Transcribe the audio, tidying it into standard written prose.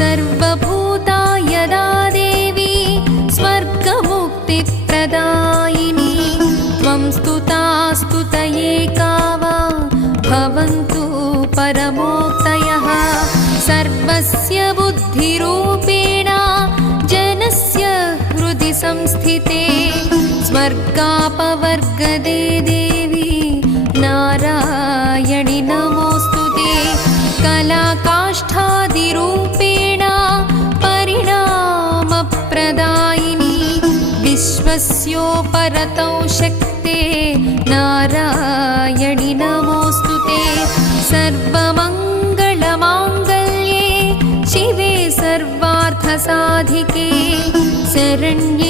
सर्वभूतायदा देवी स्वर्गमुक्तिप्रदायिनी त्वं स्तुता स्तुतये का वा भवन्तु परमोक्तयः सर्वस्य बुद्धिरूपेण जनस्य हृदि संस्थिते स्वर्गापवर्गदे देवी नारायणि नमोऽस्तुते कलाकाष्ठादिरूपेण परिणामप्रदायिनी विश्वस्योपरतौ शक्ते नारायणि नमोऽस्तुते सर्वमङ्गलमाङ्गल्ये शिवे सर्वार्थसाधिके शरण्ये